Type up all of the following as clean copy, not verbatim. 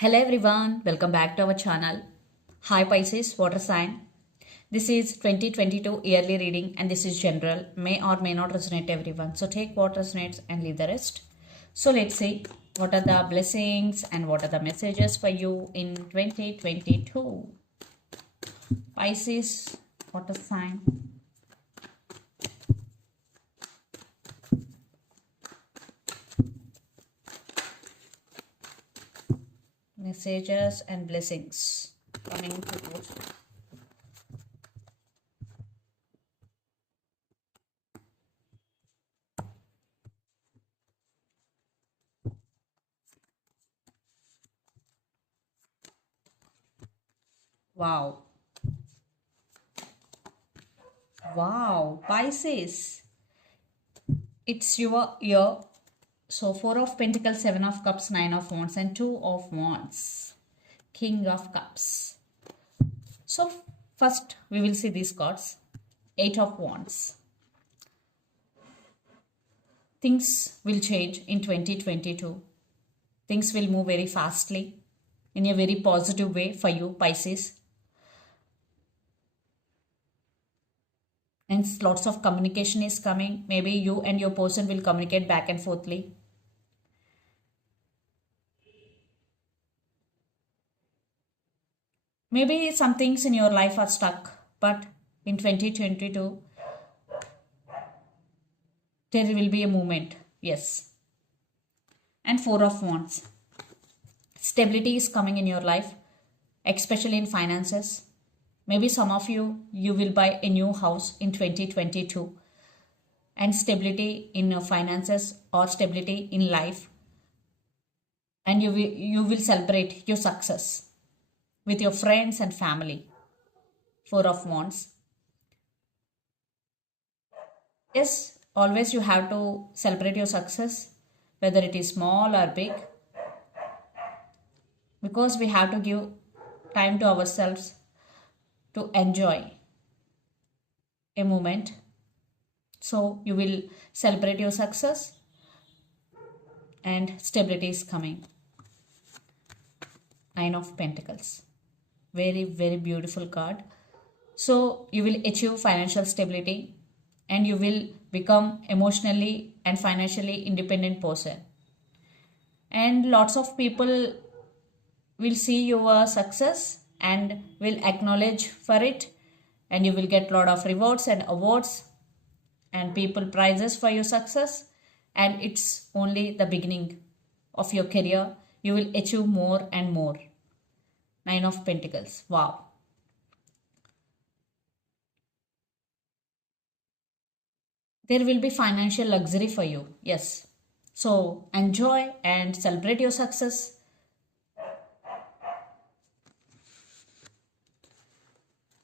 Hello everyone, welcome back to our channel. Hi Pisces, water sign. This is 2022 yearly reading and this is general, may or may not resonate everyone. So take what resonates and leave the rest. So let's see what are the blessings and what are the messages for you in 2022. Pisces, water sign. Messages and blessings coming towards you. Wow. Wow, Pisces. It's your year. So, Four of Pentacles, Seven of Cups, Nine of Wands, and Two of Wands. King of Cups. So, first we will see these cards. Eight of Wands. Things will change in 2022. Things will move very fastly in a very positive way for you, Pisces. And lots of communication is coming. Maybe you and your person will communicate back and forthly. Maybe some things in your life are stuck, but in 2022, there will be a movement. Yes. And Four of Wands. Stability is coming in your life, especially in finances. Maybe some of you will buy a new house in 2022. And stability in your finances or stability in life. And you will celebrate your success with your friends and family. Four of Wands. Yes, always you have to celebrate your success, whether it is small or big, because we have to give time to ourselves to enjoy a moment. So you will celebrate your success and stability is coming. Nine of Pentacles. Very, very beautiful card. So you will achieve financial stability and you will become emotionally and financially independent person. And lots of people will see your success and will acknowledge for it, and you will get a lot of rewards and awards and people prizes for your success, and it's only the beginning of your career. You will achieve more and more. Nine of Pentacles. Wow. There will be financial luxury for you. Yes. So enjoy and celebrate your success.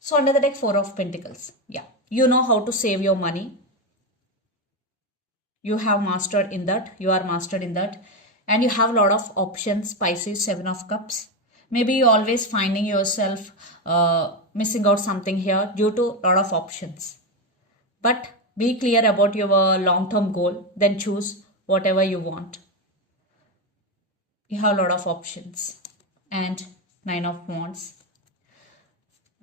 So under the deck, Four of Pentacles. Yeah. You know how to save your money. You have mastered in that. You are mastered in that. And you have a lot of options. Pisces, Seven of Cups. Maybe you always finding yourself missing out something here due to a lot of options. But be clear about your long-term goal. Then choose whatever you want. You have a lot of options. And Nine of Wands.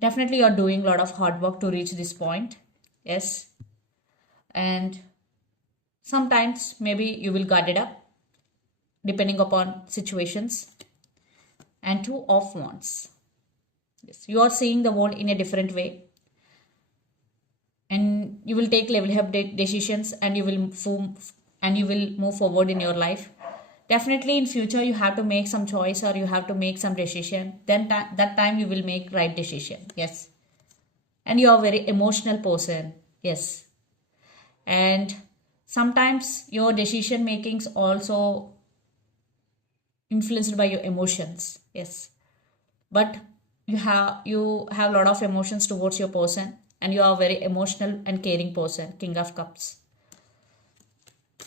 Definitely you're doing a lot of hard work to reach this point. Yes. And sometimes maybe you will guard it up depending upon situations. And Two of Wands. Yes. You are seeing the world in a different way. And you will take level up decisions and you will move forward in your life. Definitely in future you have to make some choice or you have to make some decision. Then that time you will make right decision. Yes. And you are a very emotional person. Yes. And sometimes your decision makings also influenced by your emotions. Yes. But you have a lot of emotions towards your person and you are a very emotional and caring person. King of Cups.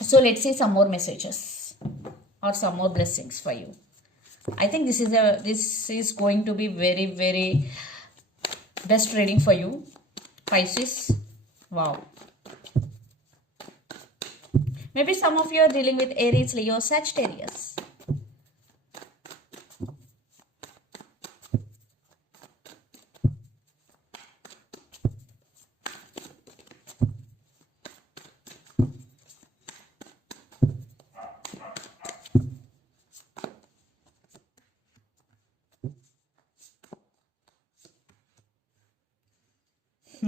So let's see some more messages or some more blessings for you. I think this is going to be very, very best reading for you, Pisces. Wow. Maybe some of you are dealing with Aries, Leo, Sagittarius.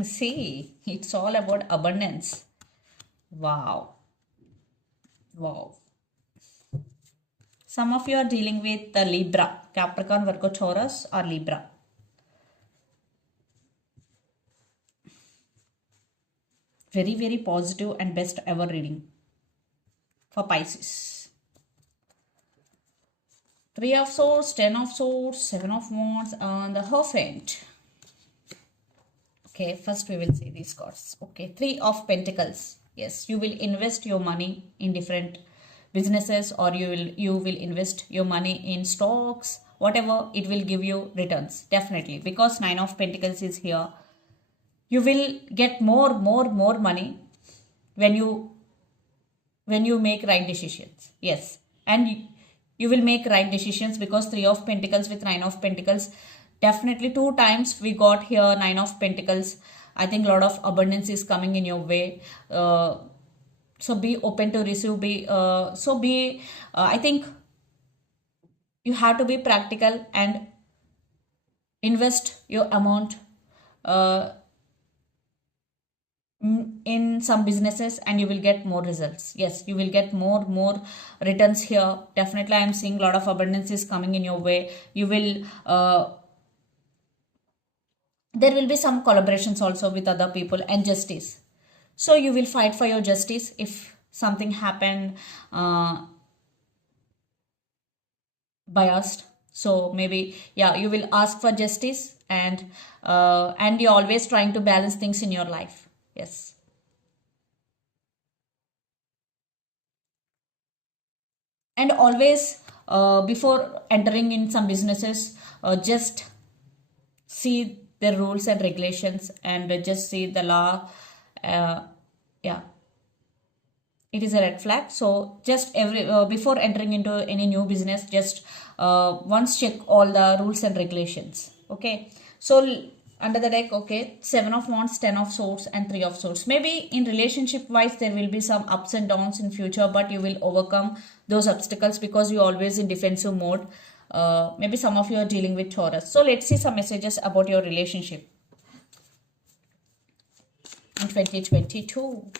See, it's all about abundance. Wow. Wow. Some of you are dealing with the Libra, Capricorn, Virgo, Taurus, or Libra. Very, very positive and best ever reading for Pisces. 3 of Swords, 10 of Swords, 7 of Wands, and the Hierophant. Okay, first we will see these cards. Okay, 3 of Pentacles. Yes, you will invest your money in different businesses, or you will invest your money in stocks, whatever, it will give you returns, definitely, because 9 of Pentacles is here. You will get more money when you make right decisions. Yes, and you will make right decisions, because 3 of Pentacles with 9 of Pentacles, definitely 2 times we got here 9 of Pentacles. I think a lot of abundance is coming in your way. So be open to receive. I think you have to be practical and invest your amount in some businesses, and you will get more results. Yes, you will get more returns here. Definitely, I am seeing a lot of abundance is coming in your way. You will there will be some collaborations also with other people, and justice. So you will fight for your justice if something happened biased. So maybe, yeah, you will ask for justice, and you're always trying to balance things in your life. Yes. And always, before entering in some businesses, just see the rules and regulations, and just see the law. Yeah, it is a red flag. So just before entering into any new business, just once check all the rules and regulations. Okay, so under the deck, okay, 7 of Wands, 10 of Swords, and 3 of Swords. Maybe in relationship wise there will be some ups and downs in future, but you will overcome those obstacles because you're always in defensive mode. Maybe some of you are dealing with Taurus. So let's see some messages about your relationship in 2022.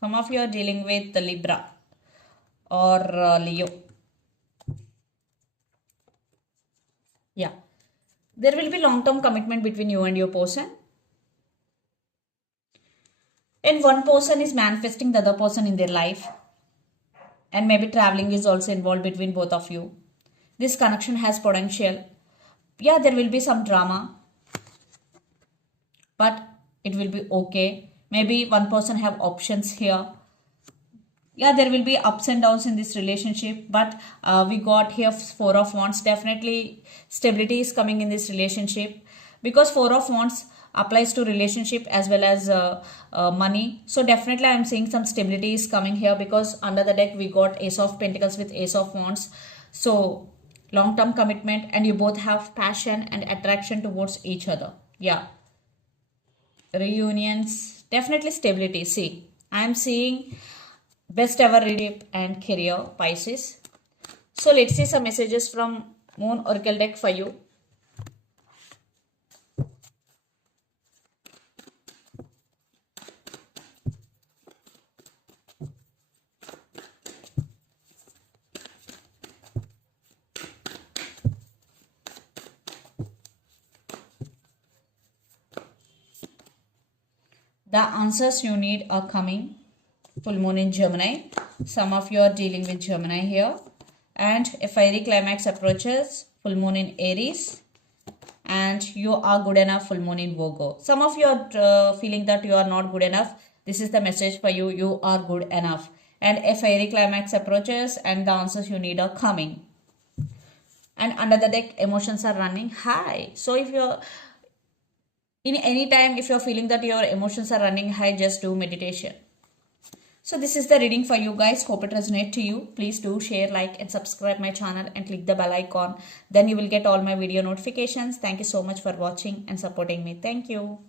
Some of you are dealing with the Libra or Leo. Yeah. There will be long-term commitment between you and your person. And one person is manifesting the other person in their life. And maybe traveling is also involved between both of you. This connection has potential. Yeah, there will be some drama, but it will be okay. Maybe one person have options here. Yeah, there will be ups and downs in this relationship, but we got here 4 of Wands. Definitely stability is coming in this relationship, because 4 of Wands applies to relationship as well as money. So definitely I am seeing some stability is coming here, because under the deck we got Ace of Pentacles with Ace of Wands. So long-term commitment, and you both have passion and attraction towards each other. Yeah, reunions, definitely stability. See, I am seeing best ever relationship and career, Pisces. So let's see some messages from Moon Oracle deck for you. The answers you need are coming. Full moon in Gemini. Some of you are dealing with Gemini here. And a fiery climax approaches. Full moon in Aries. And you are good enough. Full moon in Virgo. Some of you are feeling that you are not good enough. This is the message for you. You are good enough. And a fiery climax approaches, and the answers you need are coming. And under the deck, emotions are running high. So if you're in any time, if you're feeling that your emotions are running high, just do meditation. So this is the reading for you guys. Hope it resonates to you. Please do share, like and subscribe my channel and click the bell icon. Then you will get all my video notifications. Thank you so much for watching and supporting me. Thank you.